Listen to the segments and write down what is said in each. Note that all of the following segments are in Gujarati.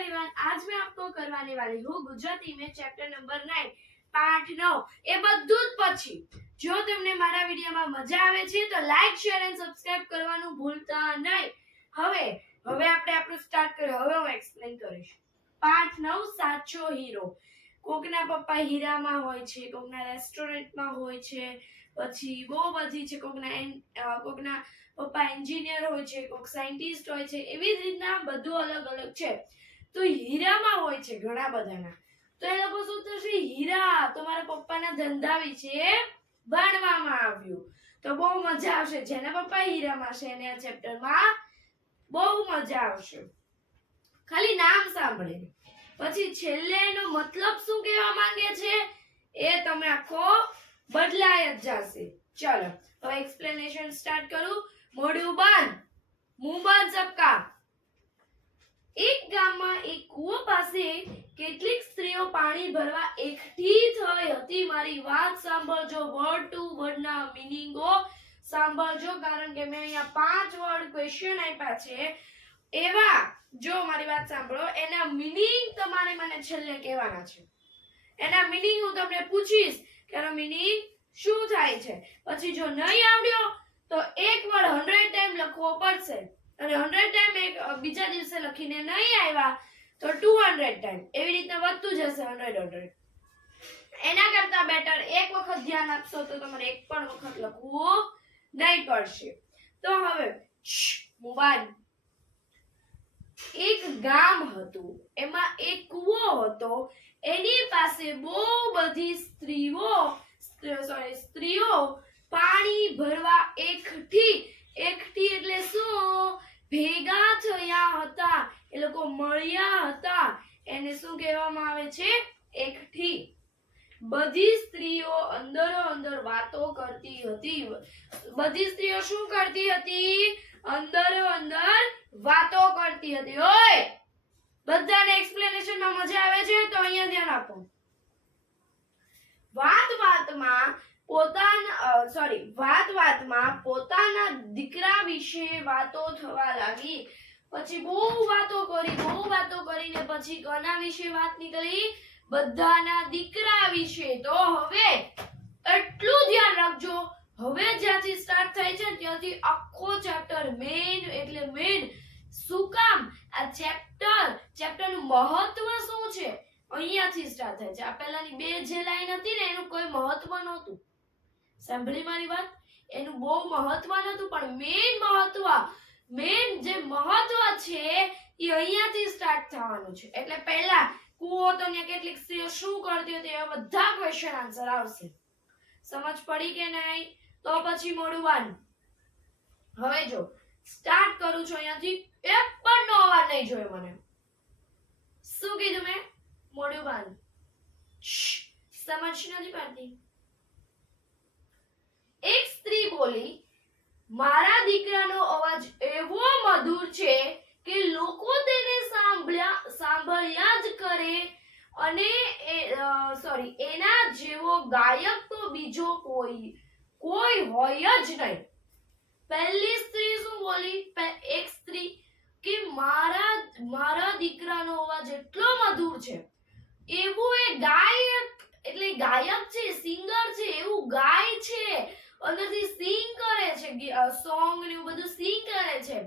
एवरीवन, आज मैं आपको करवाने वाली हूँ गुजराती में चैप्टर नंबर 9 પાઠ 9 એ બધું જ પછી જો તમને મારા વિડિયોમાં મજા આવે છે તો લાઈક શેર એન્ડ સબસ્ક્રાઇબ કરવાનું ભૂલતા નહીં। હવે આપણે આપણું સ્ટાર્ટ કરીએ। હવે હું એક્સપ્લેન કરીશ। પાઠ 9 સાચો હીરો। કોકના પપ્પા હીરામાં હોય છે, કોકના રેસ્ટોરન્ટમાં હોય છે, પછી બહુ બધી છે, કોકના પપ્પા એન્જિનિયર હોય છે, કોક સાયન્ટિસ્ટ હોય છે, એવી જ રીતના બધું અલગ અલગ છે। તો હીરામાં હોય છે ઘણા બધાના, તો એ લોકો શું થશે, હીરા તમારા પપ્પાના ધંધા વિશે ભણવામાં આવ્યું તો બહુ મજા આવશે। જેના પપ્પા હીરામાં છે એને આ ચેપ્ટરમાં બહુ મજા આવશે, ખાલી નામ સાંભળીને। પછી છેલ્લે એનો મતલબ શું કહેવા માંગે છે એ તમે આખો બદલાય જ જશે। ચલો હવે એક્સપ્લેનેશન સ્ટાર્ટ કરું। મોઢું બંધ, મુંહ બંધ सबका। એક ગામમાં એક કૂવો પાસે કેટલીક સ્ત્રીઓ પાણી ભરવા એકઠી થઈ હતી। મારી વાત સાંભળજો, વર્ડ ટુ વર્ડના મીનિંગો સાંભળજો, કારણ કે મેં અહીંયા 5 વર્ડ ક્વેશ્ચન આપ્યા છે। એવા જો મારી વાત સાંભળો, એના મીનિંગ તમારે મને છેલ્લે કહેવાના છે। એના મીનિંગ હું તમને પૂછીશ કે એનો મીનિંગ શું થાય છે। પછી જો નહીં આવડ્યો તો એક વર્ડ 100 ટાઈમ લખવો પડશે, અને 100 ટાઈમ એક બીજા દિવસે લખીને નહીં આવ્યા તો 200 ટાઈમ, એવી રીતના વધતું જશે 100। એના કરતા બેટર એક વખત ધ્યાન આપશો તો તમારે એક પણ વખત લખવું નહીં પડશે। તો હવે મોબાઈલ, એક ગામ હતું, એમાં એક કૂવો હતો, એની પાસે બહુ બધી સ્ત્રીઓ પાણી ભરવા એકઠી એટલે શું, ભેગા થયા હતા, એ લોકો મળ્યા હતા, એને શું કહેવામાં આવે છે, એકઠી। બધી સ્ત્રીઓ અંદરો અંદર વાતો કરતી હતી। બધી સ્ત્રીઓ શું કરતી હતી, અંદરો અંદર વાતો કરતી હતી। ઓય બધાને એક્સપ્લેનેશનમાં મજા આવે છે તો અહીંયા ધ્યાન આપો। વાતમાં પોતાના દીકરા વિશે વાતો થવા લાગી। પછી બહુ વાતો કરીને પછી કોના વિશે વાત નીકળી, બધાના દીકરા વિશે। તો હવે એટલું ધ્યાન રાખજો, હવે જ્યાંથી સ્ટાર્ટ થાય છે ત્યાંથી આખો ચેપ્ટર મેઈન એટલે મેઈન। શું કામ, આ ચેપ્ટરનું મહત્વ શું છે અહીંયાથી સ્ટાર્ટ થાય છે। આ પહેલાની બે જે લાઈન હતી ને એનું કોઈ મહત્વ નહોતું, સાંભળી મારી વાત, એનું બહુ મહત્વ નહોતું, પણ મેઈન જે મહત્વ છે એ અહીંયાથી સ્ટાર્ટ થવાનું છે। એટલે પહેલા કૂવો તો ને કેટલીક સ્ત્રીઓ શું કરતી હતી એવા બધા ક્વેશ્ચન આન્સર આવશે। સમજ પડી કે નહીં? તો પછી મોઢું બંધ। હવે જો સ્ટાર્ટ કરું છું અહીંયાથી, એક પણ નો અવાજ નહીં જોયો મને। શું કીધું મેં? મોઢું બંધ। સમજ નથી પડતી? એક સ્ત્રી બોલી, મારા દીકરાનો અવાજ એવો મધુર છે કે લોકો તેને સાંભળ્યા જ કરે, અને એના જેવો ગાયક તો બીજો કોઈ હોય જ નહીં। પહેલી સ્ત્રી શું બોલી, એક સ્ત્રી કે મારા દીકરાનો અવાજ એટલો મધુર છે, એવું એ ગાયક છે, સિંગર છે, એવું ગાય છે, અંદરથી સિંગ કરે છે, સોંગ ને એવું બધું સિંગ કરે છે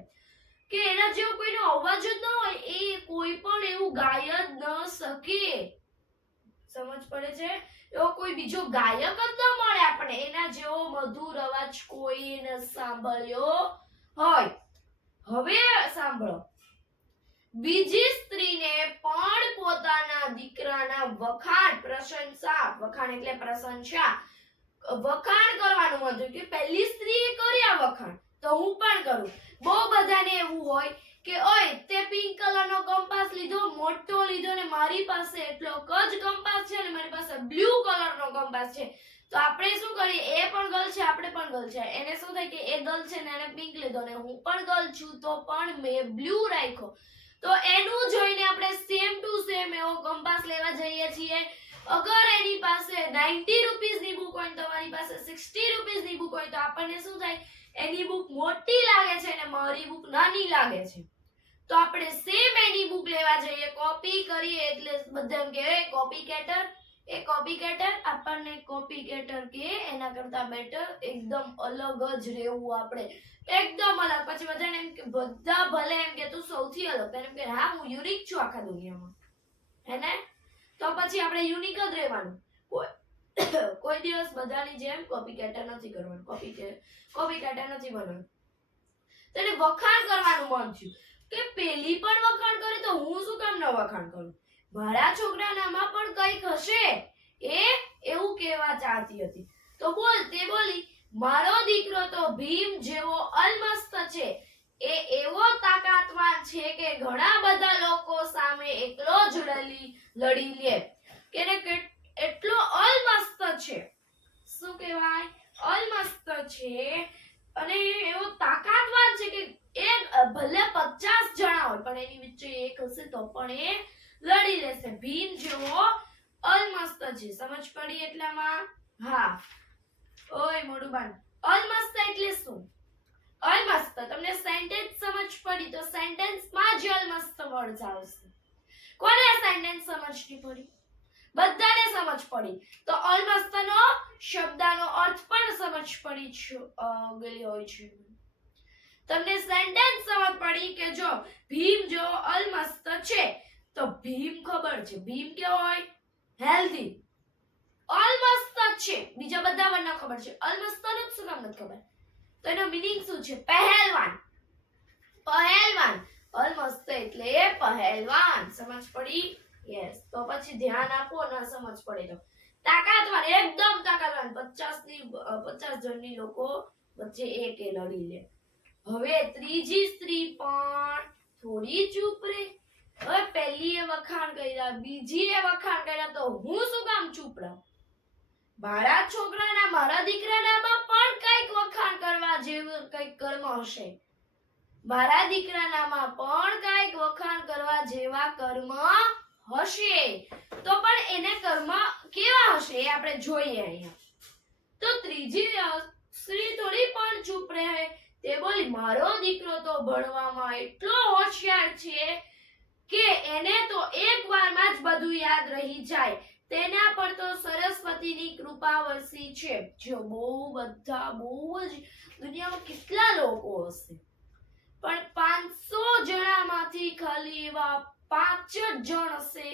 કે એના જેવો કોઈનો અવાજ જ ન હોય, એ કોઈ પણ એવું ગાય જ ન શકે। સમજ પડે છે? એવો કોઈ બીજો ગાયક જ ન મળે આપણે, એના જેવો મધુર અવાજ કોઈ ન સાંભળ્યો હોય। હવે સાંભળો, બીજી સ્ત્રીને પણ પોતાના દીકરાના વખાણ કરવાનું મન થયું કે પહેલી સ્ત્રીએ કર્યા વખાણ તો હું પણ કરું। બહુ બધાને એવું હોય કે ઓય તે પિંક કલરનો કંપાસ લીધો, મોટો લીધો, ને મારી પાસે એટલો જ કંપાસ છે, ને મારી પાસે બ્લુ કલરનો કંપાસ છે, તો આપણે શું કરીએ, એ પણ ગર્લ છે, આપણે પણ ગર્લ છે, એને શું થાય કે એ ગર્લ છે ને એને પિંક લીધો, ને હું પણ ગર્લ છું તો પણ મેં બ્લુ રાખ્યો, તો એનું જોઈને આપણે સેમ ટુ સેમ એવો કંપાસ લેવા જઈએ છીએ। અગર એની પાસે 90 રૂપીસની બુક હોય, તમારી પાસે 60 રૂપીસની બુક હોય, તો આપણને શું થાય, એની બુક મોટી લાગે છે ને મારી બુક નાની લાગે છે, તો આપણે સેમ એની બુક લેવા જઈએ। જઈએ કોપી કરીએ એટલે બધા એમ કે કોપી કેટર, એ કોપી કેટર આપણને કોપી કેટર કે એના કરતા બેટર એકદમ અલગ જ રહેવું આપણે, એકદમ અલગ. પછી બધાને એમ કે બધા ભલે એમ કે તું સૌથી અલગ, એમ કે હા હું યુનિક છું આખા દુનિયામાં, હે ને? તો પછી આપણે યુનિક જ રહેવાનું. કોઈ દિવસ બધાની જેમ કોપી કેટર નથી કરવાનું, કોપી કેટર નથી બનવાનું. તો એને વખાણ કરવાનું મન થયું કે પેલી પણ વખાણ કરે તો હું શું કામ ન વખાણ કરું, મારા છોકરાનામાં પણ કંઈક હશે, એ એવું કહેવા ચાહતી હતી. તો તે બોલી મારો દીકરો તો ભીમ જેવો અલમસ્ત છે, એ એવો તાકાતવાન છે કે ઘણા બધા લોકો સામે એકલો જ લડી લે, કે એટલો અલમસ્ત છે. શું કહેવાય? અલમસ્ત છે. અને એવો તાકાતવાન છે કે એ ભલે 50 જણા હોય પણ એની વચ્ચે એક હશે તો પણ એ લડી લેશે. ભીમ જેવો અલમસ્ત છે. સમજ પડી એટલામાં? હા. ઓય મોડું બાંધ. અલમસ્ત એટલે શું? અલમસ્ત તમને સેન્ટેન્સ સમજ પડી તો સેન્ટેન્સમાં જ અલમસ્ત વર્ડ્સ આવશે. કોને સેન્ટેન્સ સમજની પડી? બધાને સમજ પડી. તો અલમસ્તનો શબ્દનો અર્થ પણ સમજ પડી ગઈ હોય છે. તમને સેન્ટેન્સ સમજ પડી કે જો ભીમ જો અલમસ્ત છે તો ભીમ ખબર છે, ભીમ કેવો હોય? હેલ્ધી. અલમસ્ત છે, બીજા બધા વર્ણો ખબર છે, અલમસ્તનું શું કામ નથી ખબર? તો એનો મીનિંગ શું છે? પહેલવાન. પહેલવાન. અલમસ્ત એટલે પહેલવાન. સમજ પડી? યસ. તો પછી ધ્યાન આપો ના સમજ પડે તો. તાકાતવાન, એકદમ તાકાતવાન, 50 જણની લોકો વચ્ચે એકે લડી લે. હવે ત્રીજી સ્ત્રી પણ થોડી ચૂપ રહે. હવે પહેલીએ વખાણ કર્યા, બીજીએ વખાણ કર્યા તો હું શું કામ ચૂપ રહું? મારા છોકરાના, મારા દીકરાનામાં પણ કંઈક વખાણ કરવા જેવું કંઈક કર્મ હશે. મારા દીકરાનામાં પણ કંઈક વખાણ કરવા જેવા કર્મ હશે. તો પણ એને કર્મ કેવા હશે એ આપણે જોઈએ અહીંયા. તો ત્રીજી સ્ત્રી થોડી પણ ચૂપ રહે. તે બોલી મારો દીકરો તો ભણવામાં એટલો હોશિયાર છે કે એને તો એકવારમાં જ બધું યાદ રહી જાય. તેના પર તો સરસ્વતીની કૃપા વરસી છે. જો બહુ જ દુનિયામાં કેટલા લોકો હશે પણ 500 જણામાંથી ખાલી એવા 5 જ જણ હશે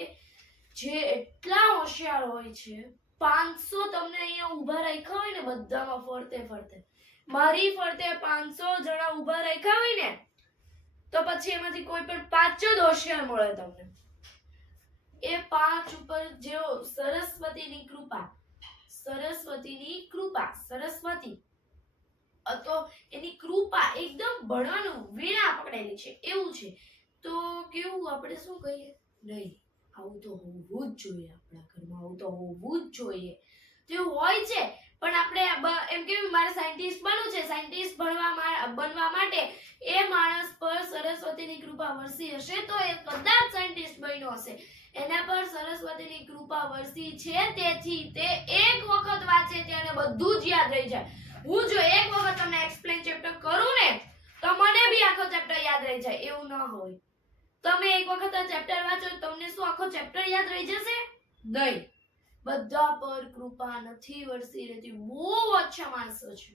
જે એટલા હોશિયાર હોય છે. 500 તમને અહીંયા ઊભા રાખ્યા હોય ને બધામાં ફરતે મારી ફરતે 500 જણા ઊભા રાખ્યા હોય ને તો પછી એમાંથી કોઈ પણ 5 જ હોશિયાર મળે તમને. એ 5 ઉપર જેવો સરસ્વતીની કૃપા, સરસ્વતી તો એની કૃપા એકદમ ભણવાનું વીણા પકડેલી છે એવું છે. તો કેવું આપણે શું કહીએ? નહીં, આવું તો હોવું જ જોઈએ, આપણા ઘરમાં આવું તો હોવું જ જોઈએ. તો હોય છે પણ આપણે એમ કે મારે સાયન્ટિસ્ટ બનવું છે, સાયન્ટિસ્ટ બનવા માટે એ માણસ પર સરસ્વતીની કૃપા વરસી હશે તો એ કદાચ સાયન્ટિસ્ટ બન્યો હશે. એના પર સરસ્વતીની કૃપા વરસી છે તેથી તે એક વખત વાંચે ત્યારે બધું જ યાદ રહી જાય. હું જો એક વખત તમને એક્સપ્લેન ચેપ્ટર કરું ને તો મને બી આખો ચેપ્ટર યાદ રહી જાય એવું ન હોય. તમે એક વખત આ ચેપ્ટર વાંચો તમને શું આખો ચેપ્ટર યાદ રહી જશે? નહીં. બધા પર કૃપા નથી વરસી રહેતી. બહુ ઓછા માણસો છે.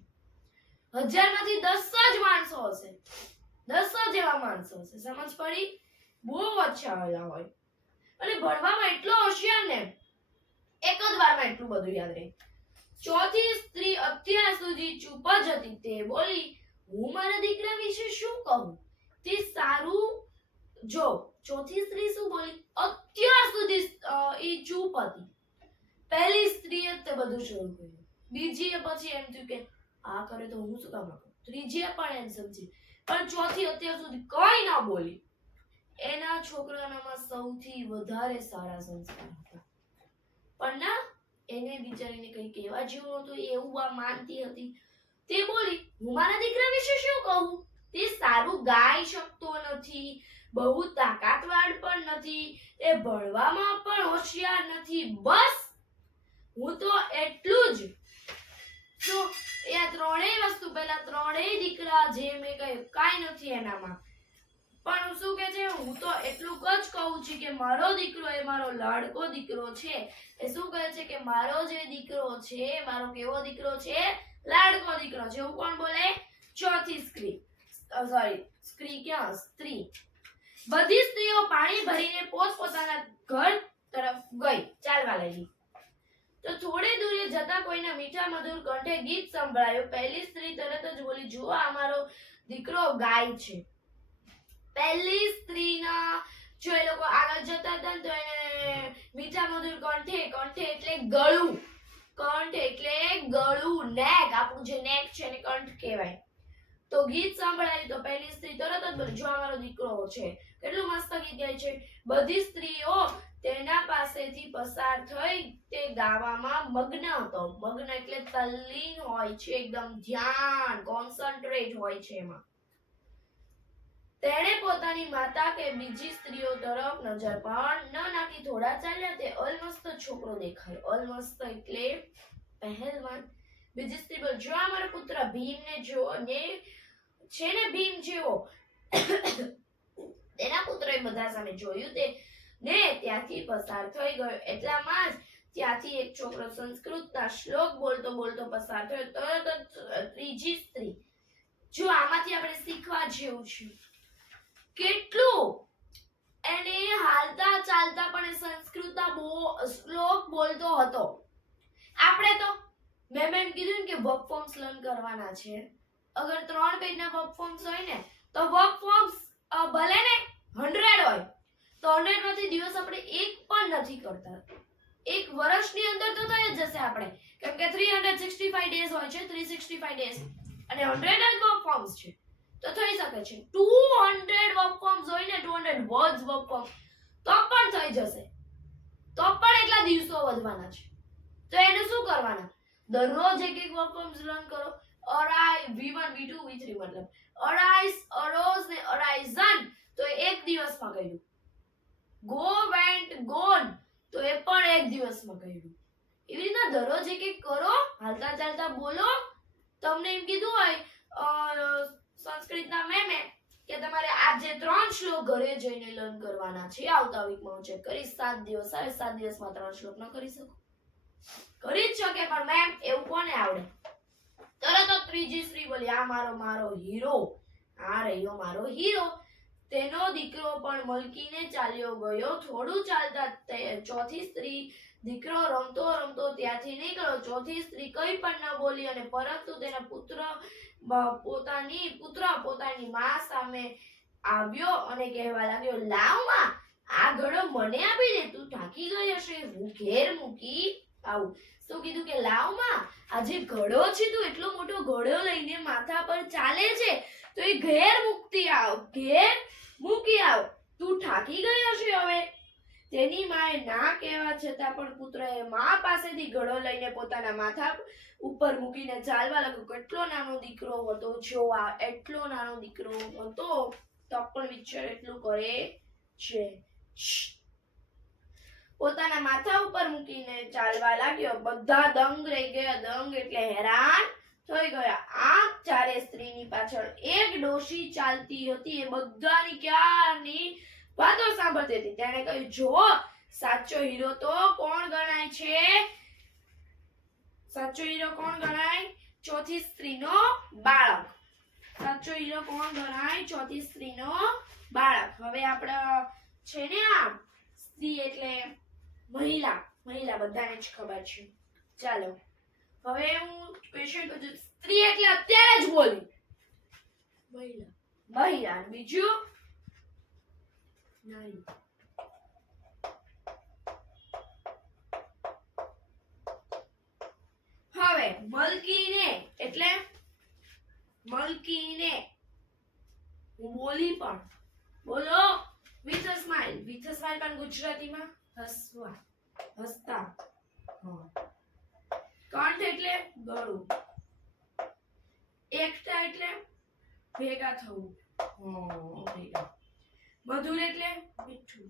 1000માંથી 10 જ માણસો હશે, 10 જ એવા માણસો હશે. સમજ પડી? બહુ ઓછા હોય. અને ભણવામાં એટલો હોશિયાર ને એક જ વારમાં એટલું બધું યાદ રહે. ચોથી સ્ત્રી અત્યાર સુધી ચૂપ જ હતી. તે બોલી હું મારા દીકરા વિશે શું કહું? તે સારું. જો ચોથી સ્ત્રી શું બોલી? અત્યાર સુધી એ ચૂપ હતી. પહેલી સ્ત્રીએ તે બધું શરૂ કર્યું. બીજીએ પછી એમ થયું કે આ કરે તો હું શું કામ કરું? ત્રીજીએ પણ એમ સમજી. પણ ચોથી અત્યાર સુધી કંઈ ના બોલી. એના છોકરાનામાં સૌથી વધારે સારા સંસ્કાર હતા પણ ના એને બિચારીને કંઈ કહેવા જેવું નહોતું, એવું માનતી હતી. તે બોલી હું મારા દીકરા વિશે શું કહું? તે સારું ગાઈ શકતો નથી, બહુ તાકાતવાન પણ નથી, એ ભણવામાં પણ હોશિયાર નથી. બસ હું તો એટલું જ. તો એ ત્રણેય વસ્તુ પહેલા ત્રણેય દીકરા જે મેં કહ્યું કાંઈ નથી એનામાં. પણ હું શું કે છે, હું તો એટલું જ કહું છું કે મારો દીકરો એ મારો લાડકો દીકરો છે. એ શું કહે છે કે મારો જે દીકરો છે, મારો કેવો દીકરો છે, લાડકો દીકરો છે. હું કોણ બોલે? ચોથી સ્ત્રી. સ્ત્રી ક્યાં? સ્ત્રી. બધી સ્ત્રીઓ પાણી ભરીને પોતપોતાના ઘર તરફ ગઈ, ચાલવા લાગી. તો થોડે દૂરે જતા કોઈના મીઠા મધુર કંઠે ગીત સંભળાયું. પહેલી સ્ત્રી તરત જ બોલી, જુઓ આ મારો દીકરો ગાય છે. પહેલી સ્ત્રીના જો એ લોકો આગળ જતા હતા તો એને મીઠા મધુર કંઠે એટલે ગળું, કંઠ એટલે ગળું, નેક, આપણું જે નેક છે એને કંઠ કહેવાય. તો ગીત સાંભળાયું તો પહેલી સ્ત્રી તરત જ બોલી, જો આ મારો દીકરો છે. કેટલું મસ્ત ગીત ગાય છે. બધી સ્ત્રીઓ તેના પાસેથી પસાર થઈ તે ગાવામાં મગ્ન હતો. મગ્ન એટલે તલ્લીન હોય છે, એકદમ ધ્યાન, કોન્સન્ટ્રેટ હોય છે એમાં. તેણે પોતાની માતા કે બીજી સ્ત્રીઓ તરફ નજર પણ ન નાખી. થોડા ચાલ્યા તે અલમસ્ત છોકરો દેખાયો. અલમસ્ત એટલે પહેલવાન. બીજી સ્ત્રી બોલી, જો આ મારો પુત્ર ભીમને જો, ને છે ને ભીમ જેવો. તેના પુત્રએ બધા સામે જોયું તે ને ત્યાંથી પસાર થઈ ગયો. એટલામાં જ ત્યાંથી એક છોકરો સંસ્કૃતના શ્લોક બોલતો બોલતો પસાર થયો. તરત જ ત્રીજી સ્ત્રી. જો આમાંથી આપણે શીખવા જેવું છે. કેટલું એને હાલતા ચાલતા પણ સંસ્કૃતના શ્લોક બોલતો હતો. આપણે તો મેં એમ કીધું કે વર્ક ફોર્મ્સ લર્ન કરવાના છે. અગર 3 પેજના વર્ક ફોર્મ્સ હોય ને તો વર્ક ફોર્મ્સ ભલે ને 100 હોય તો 100 માંથી દિવસ આપણે એક પણ નથી કરતા. એક વર્ષની અંદર તો થઈ જ જશે આપણે, કેમ કે 365 ડેઝ હોય છે, 365 ડેઝ અને 100 જ વર્ક ફોર્મ્સ છે. તો થઈ શકે છે 200 વર્ક ફોર્મ્સ હોય ને, 200 વર્ડ્સ વર્ક ફોર્મ તો પણ થઈ જશે. તો પણ એટલા દિવસો વધવાના છે. તો એને શું કરવાના? દરરોજ એક વર્ક ફોર્મ્સ લર્ન કરો. અરાઈ, V1 V2 V3 મતલબ અરાઈસ, અરોઝ ને અરાઈઝન તો એક દિવસમાં કર્યું. ગો, વેન્ટ, ગોન તો એ પણ એક દિવસમાં કર્યું. એવી રીતના દરરોજ એક કરો, હાલતા ચાલતા બોલો. તમને એમ કીધું હોય સંસ્કૃતના મેમે કે તમારે આજે 3 શ્લોક ઘરે જઈને લર્ન કરવાના છે. આવતા વીકમાં હું ચેક કરીશ. 7 દિવસ આવે, 7 દિવસમાં 3 શ્લોક ન કરી શકો? કરી જ શકે, પણ મેમ એવું કોને આવડે? તરત જ ત્રીજી સ્ત્રી બોલી, આ મારો હીરો, આ રહ્યો મારો હીરો. તેનો દીકરો પણ મલકીને ચાલ્યો ગયો. થોડું ચાલતા ચોથી સ્ત્રી દીકરો રમતો રમતો ત્યાંથી નીકળ્યો. ચોથી સ્ત્રી કંઈ પણ ન બોલી અને પરંતુ તેના પોતાની માં સામે આવ્યો અને કહેવા લાગ્યો, લાવ માં, આ ઘડો મને આપી દે. તું થાકી ગઈ હશે, હું ઘેર મૂકી આવું. તો કીધું કે લાવ માં, આ જે ઘડો છે, તું એટલો મોટો ઘડો લઈને માથા પર ચાલે છે, તો એ ઘેર મૂકી આવ. તું થાકી ગઈ હશે હવે. તેની માએ ના કહેવા છતાં પણ પુત્રએ મા પાસેથી ઘડો લઈને પોતાના માથા ઉપર મૂકીને ચાલવા લાગ્યો. કેટલો નાનો દીકરો હતો, જો આ એટલો નાનો દીકરો હતો તો પણ વિચાર એટલું કરે છે. પોતાના માથા ઉપર મૂકીને ચાલવા લાગ્યો. બધા દંગ રહી ગયા. દંગ એટલે હેરાન થઈ ગયા. આ ચારે સ્ત્રીની પાછળ એક ડોશી ચાલતી હતી. એ બધાની ક્યારની વાતો સાંભળતી હતી. તેણે કહ્યું, જો સાચો હીરો તો કોણ ગણાય છે? સાચો હીરો કોણ ગણાય? ચોથી સ્ત્રીનો બાળક. સાચો હીરો કોણ ગણાય? ચોથી સ્ત્રીનો બાળક. હવે આપણે છે ને આ સ્ત્રી એટલે મહિલા બધાને જ ખબર છે. ચાલો હવે હું ક્વેશ્ચન પૂછું. સ્ત્રી એટલે અત્યારે જ બોલી મહિલા. બીજું નહીં. હવે મલકીને એટલે હું બોલી પણ બોલો with a smile. With a smile પણ ગુજરાતીમાં હસતા. કંઠ એટલે ગળું. એકતા એટલે ભેગા થવું. મધુર એટલે મીઠું.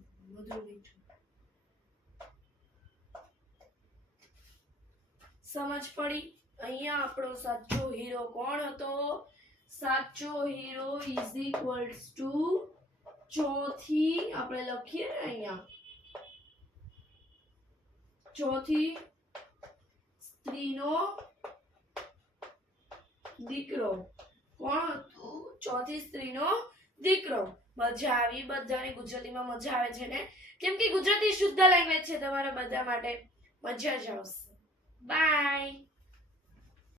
સમજ પડી? અહીંયા આપણો સાચો હીરો કોણ હતો? સાચો હીરો ઇઝ ઇક્વલ્સ ટુ ચોથી આપણે લખીએ ને અહીંયા ચોથી સ્ત્રીનો દીકરો કોણ હતું? ચોથી સ્ત્રીનો દીકરો. મજા આવી? બધાને ગુજરાતીમાં મજા આવે છે ને? કેમ કે ગુજરાતી શુદ્ધ લેંગ્વેજ છે તમારા બધા માટે. મજા જ આવશે. બાય.